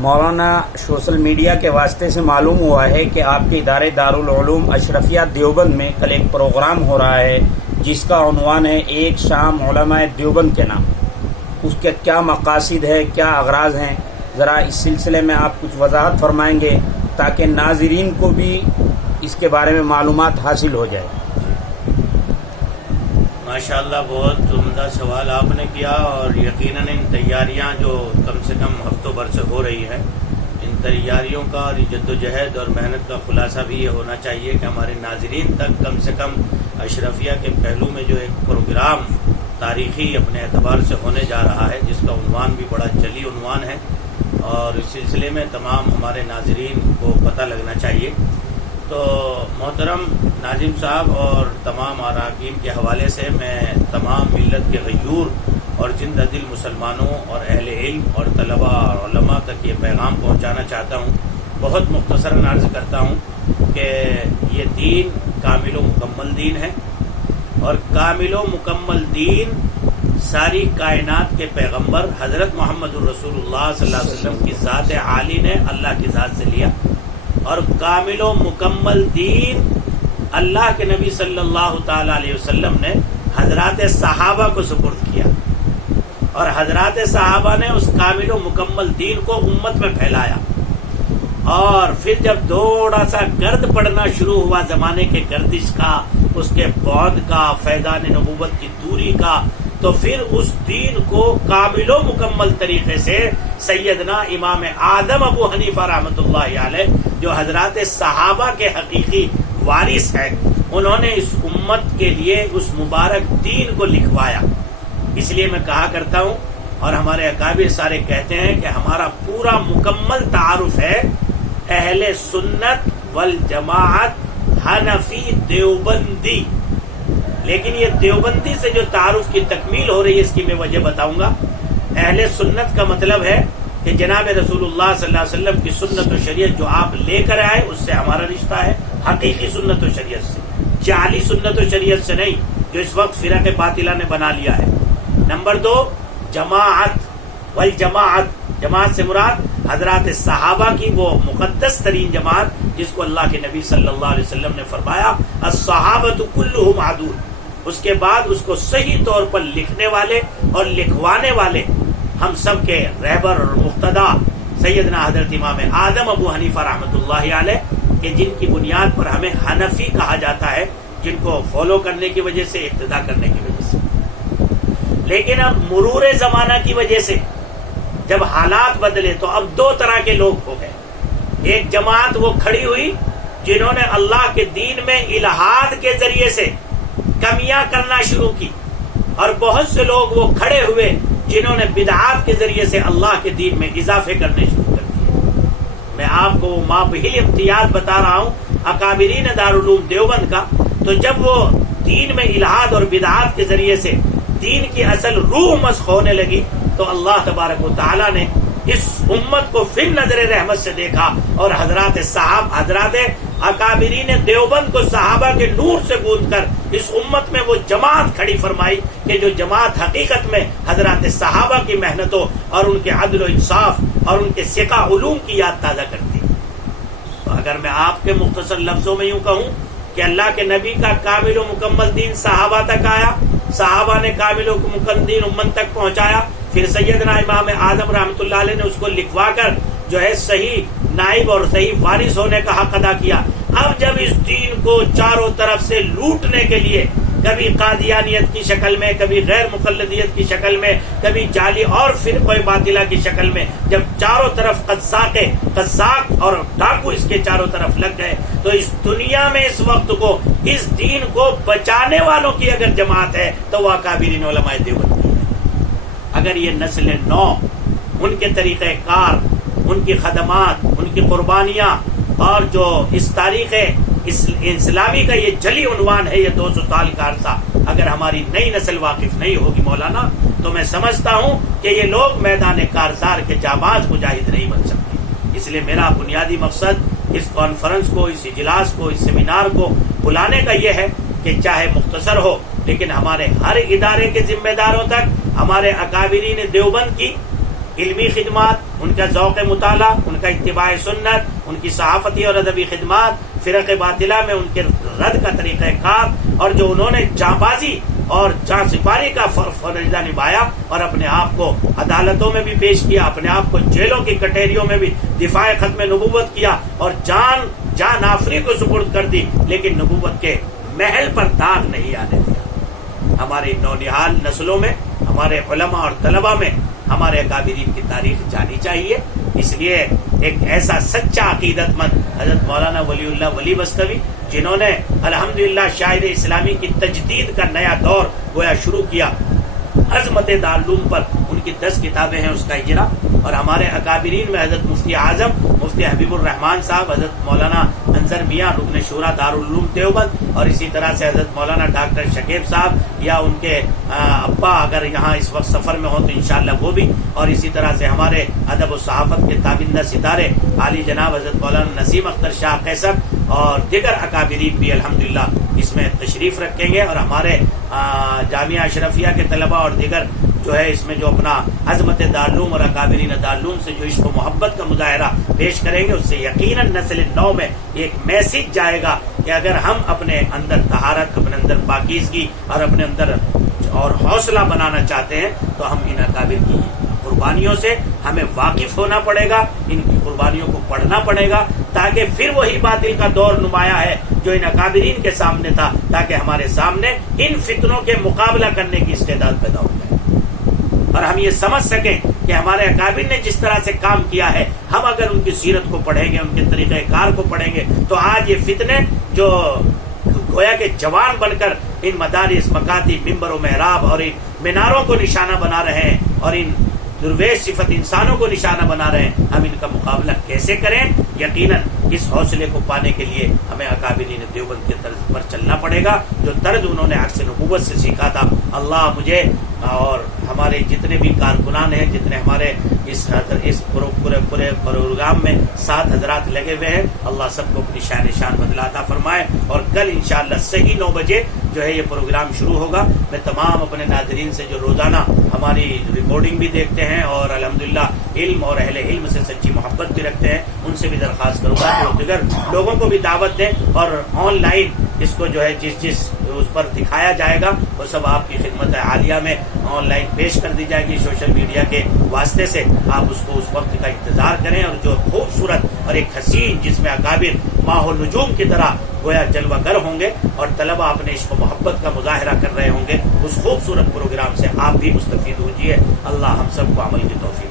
مولانا social media کے واسطے سے معلوم ہوا ہے کہ آپ کے ادارے دارالعلوم اشرفیہ دیوبند میں کل ایک پروگرام ہو رہا ہے جس کا عنوان ہے ایک شام علماء دیوبند کے نام. اس کے کیا مقاصد ہے، کیا اغراض ہیں، ذرا اس سلسلے میں آپ کچھ وضاحت فرمائیں گے تاکہ ناظرین کو بھی اس کے بارے میں معلومات حاصل ہو جائے. ماشاءاللہ بہت عمدہ سوال آپ نے کیا، اور یقیناً ان تیاریاں جو کم سے کم ہفتوں بھر سے ہو رہی ہے، ان تیاریوں کا اور جد و جہد اور محنت کا خلاصہ بھی یہ ہونا چاہیے کہ ہمارے ناظرین تک کم سے کم اشرفیہ کے پہلو میں جو ایک پروگرام تاریخی اپنے اعتبار سے ہونے جا رہا ہے، جس کا عنوان بھی بڑا جلی عنوان ہے، اور اس سلسلے میں تمام ہمارے ناظرین کو پتہ لگنا چاہیے. تو محترم ناظم صاحب اور تمام اراکین کے حوالے سے میں تمام ملت کے غیور اور زندہ دل مسلمانوں اور اہل علم اور طلباء اور علماء تک یہ پیغام پہنچانا چاہتا ہوں. بہت مختصراً عرض کرتا ہوں کہ یہ دین کامل و مکمل دین ہے، اور کامل و مکمل دین ساری کائنات کے پیغمبر حضرت محمد الرسول اللہ صلی اللہ علیہ وسلم کی ذات عالی نے اللہ کی ذات سے لیا، اور کامل و مکمل دین اللہ کے نبی صلی اللہ تعالی علیہ وسلم نے حضرات صحابہ کو سپرد کیا، اور حضرات صحابہ نے اس کامل و مکمل دین کو امت میں پھیلایا. اور پھر جب تھوڑا سا گرد پڑنا شروع ہوا زمانے کے گردش کا، اس کے بعد کا، فیضان نبوت کی دوری کا، تو پھر اس دین کو کامل و مکمل طریقے سے سیدنا امام اعظم ابو حنیفہ رحمۃ اللہ علیہ، جو حضرات صحابہ کے حقیقی وارث ہیں، انہوں نے اس امت کے لیے اس مبارک دین کو لکھوایا. اس لیے میں کہا کرتا ہوں، اور ہمارے اکابر سارے کہتے ہیں کہ ہمارا پورا مکمل تعارف ہے اہل سنت والجماعت حنفی دیوبندی. لیکن یہ دیوبندی سے جو تعارف کی تکمیل ہو رہی ہے، اس کی میں وجہ بتاؤں گا. اہل سنت کا مطلب ہے کہ جناب رسول اللہ صلی اللہ علیہ وسلم کی سنت و شریعت جو آپ لے کر آئے، اس سے ہمارا رشتہ ہے، حقیقی سنت و شریعت سے، جعلی سنت و شریعت سے نہیں، جو اس وقت فرق باطلہ نے بنا لیا ہے. نمبر 2، جماعت والجماعت. جماعت سے مراد حضرات صحابہ کی وہ مقدس ترین جماعت جس کو اللہ کے نبی صلی اللہ علیہ وسلم نے فرمایا الصحابۃ کلھم عدول. اس کے بعد اس کو صحیح طور پر لکھنے والے اور لکھوانے والے ہم سب کے رہبر اور مقتدا سیدنا حضرت امام اعظم ابو حنیفہ رحمۃ اللہ علیہ، کہ جن کی بنیاد پر ہمیں حنفی کہا جاتا ہے، جن کو فالو کرنے کی وجہ سے، اقتدا کرنے کی وجہ سے. لیکن اب مرور زمانہ کی وجہ سے جب حالات بدلے تو اب 2 طرح کے لوگ ہو گئے. ایک جماعت وہ کھڑی ہوئی جنہوں نے اللہ کے دین میں الہاد کے ذریعے سے کمیاں کرنا شروع کی، اور بہت سے لوگ وہ کھڑے ہوئے جنہوں نے بدعات کے ذریعے سے اللہ کے دین میں اضافے کرنے شروع کر دیے. میں آپ کو مابہل امتیاز بتا رہا ہوں اکابرین دارالعلوم دیوبند کا. تو جب وہ دین میں الہاد اور بدعات کے ذریعے سے دین کی اصل روح مسخ ہونے لگی، تو اللہ تبارک و تعالی نے اس امت کو پھر نظر رحمت سے دیکھا، اور حضرات اکابرین دیوبند کو صحابہ کے نور سے گوند کر اس امت میں وہ جماعت کھڑی فرمائی کہ جو جماعت حقیقت میں حضرات صحابہ کی محنتوں اور ان کے عدل و انصاف اور ان کے ثقہ علوم کی یاد تازہ کرتی. تو اگر میں آپ کے مختصر لفظوں میں یوں کہوں کہ اللہ کے نبی کا کامل و مکمل دین صحابہ تک آیا، صحابہ نے کامل و مکمل دین امت تک پہنچایا، پھر سیدنا امام اعظم رحمۃ اللہ علیہ نے اس کو لکھوا کر جو ہے صحیح نائب اور صحیح وارث ہونے کا حق ادا کیا. اب جب اس دین کو چاروں طرف سے لوٹنے کے لیے، کبھی قادیانیت کی شکل میں، کبھی غیر مقلدیت کی شکل میں، کبھی جعلی اور فرقہ باطلہ کی شکل میں، جب چاروں طرف قزاق اور ڈاکو اس کے چاروں طرف لگ گئے، تو اس دنیا میں اس وقت کو اس دین کو بچانے والوں کی اگر جماعت ہے تو وہ اکابرین علماء دیوبند کی ہے. اگر یہ نسل نو، ان کے طریقہ کار، ان کی خدمات، ان کی قربانیاں، اور جو اس تاریخ اسلامی کا یہ جلی عنوان ہے، یہ 200 سال کا عرصہ، اگر ہماری نئی نسل واقف نہیں ہوگی مولانا، تو میں سمجھتا ہوں کہ یہ لوگ میدان کارزار کے جانباز مجاہد نہیں بن سکتے. اس لیے میرا بنیادی مقصد اس کانفرنس کو، اس اجلاس کو، اس سیمینار کو بلانے کا یہ ہے کہ چاہے مختصر ہو، لیکن ہمارے ہر ادارے کے ذمہ داروں تک، ہمارے اکابرین دیوبند کی علمی خدمات، ان کا ذوق مطالعہ، ان کا اتباع سنت، ان کی صحافتی اور ادبی خدمات، فرق باطلہ میں ان کے رد کا طریقہ کار، اور جو انہوں نے جاں بازی اور جاں سپاری کا فریضہ نبھایا اور اپنے آپ کو عدالتوں میں بھی پیش کیا، اپنے آپ کو جیلوں کی کٹہریوں میں بھی دفاع ختم نبوت کیا اور جان آفری کو سپرد کر دی، لیکن نبوت کے محل پر داغ نہیں آنے دیا۔ ہماری نونہال نسلوں میں، ہمارے علماء اور طلباء میں ہمارے اکابرین کی تاریخ جانی چاہیے۔ اس لیے ایک ایسا سچا عقیدت مند حضرت مولانا ولی اللہ ولی بستوی، جنہوں نے الحمدللہ شاعر اسلامی کی تجدید کا نیا دور گویا شروع کیا، عظمت دارالعلوم پر ان کی 10 کتابیں ہیں، اس کا اجرا، اور ہمارے اکابرین میں حضرت مفتی اعظم مفتی حبیب الرحمان صاحب، حضرت مولانا انظر میاں رکن شورا دارالعلوم دیوبند، اور اسی طرح سے حضرت مولانا ڈاکٹر شکیب صاحب یا ان کے ابا اگر یہاں اس وقت سفر میں ہوں تو انشاءاللہ وہ بھی، اور اسی طرح سے ہمارے ادب و صحافت کے تابندہ ستارے عالی جناب حضرت مولانا نسیم اختر شاہ قیصر اور دیگر اکابرین بھی الحمدللہ اس میں تشریف رکھیں گے، اور ہمارے جامعہ اشرفیہ کے طلباء اور دیگر جو ہے اس میں جو اپنا عظمت دارالعلوم اور اکابرین دارالعلوم سے جو عشق و محبت کا مظاہرہ پیش کریں گے، اس سے یقیناً نسل نو میں ایک میسج جائے گا کہ اگر ہم اپنے اندر طہارت، اپنے اندر پاکیزگی اور اپنے اندر اور حوصلہ بنانا چاہتے ہیں تو ہم ان اکابر کی قربانیوں سے ہمیں واقف ہونا پڑے گا، ان کی قربانیوں کو پڑھنا پڑے گا، تاکہ پھر وہی باطل کا دور نمایاں ہے جو ان اکابرین کے سامنے تھا، تاکہ ہمارے سامنے ان فتنوں کے مقابلہ کرنے کی استعداد پیدا ہو جائے اور ہم یہ سمجھ سکیں کہ ہمارے اکابر نے جس طرح سے کام کیا ہے، ہم اگر ان کی سیرت کو پڑھیں گے، ان کے طریقہ کار کو پڑھیں گے، تو آج یہ فتنے جو گویا کہ جوان بن کر ان مدارس، مکاتب، ممبر و محراب اور ان میناروں کو نشانہ بنا رہے ہیں اور ان درویش صفت انسانوں کو نشانہ بنا رہے ہیں، ہم ان کا مقابلہ کیسے کریں؟ یقیناً اس حوصلے کو پانے کے لیے ہمیں اکابرین دیوبند کے طرز پر چلنا پڑے گا، جو طرز انہوں نے عکس نبوت سے سیکھا تھا۔ اللہ مجھے اور ہمارے جتنے بھی کارکنان ہیں، جتنے ہمارے اس پورے پروگرام میں 7 حضرات لگے ہوئے ہیں، اللہ سب کو اپنی شان بدلاتا فرمائے، اور کل انشاءاللہ صحیح 9 بجے جو ہے یہ پروگرام شروع ہوگا۔ میں تمام اپنے ناظرین سے جو روزانہ ہماری ریکارڈنگ بھی دیکھتے ہیں اور الحمدللہ علم اور اہل علم سے سچی محبت بھی رکھتے ہیں، ان سے بھی درخواست کروں گا کہ وہ دیگر لوگوں کو بھی دعوت دیں، اور آن لائن اس کو جو ہے جس اس پر دکھایا جائے گا وہ سب آپ کی خدمت عالیہ میں آن لائن پیش کر دی جائے گی سوشل میڈیا کے واسطے سے۔ آپ اس کو اس وقت کا انتظار کریں، اور جو خوبصورت اور ایک حسین جس میں اکابر ماہ و نجوم کی طرح گویا جلوہ گر ہوں گے اور طلبہ اپنے عشق و محبت کا مظاہرہ کر رہے ہوں گے، اس خوبصورت پروگرام سے آپ بھی مستفید ہوجیے۔ اللہ ہم سب کو عمل کی توفیق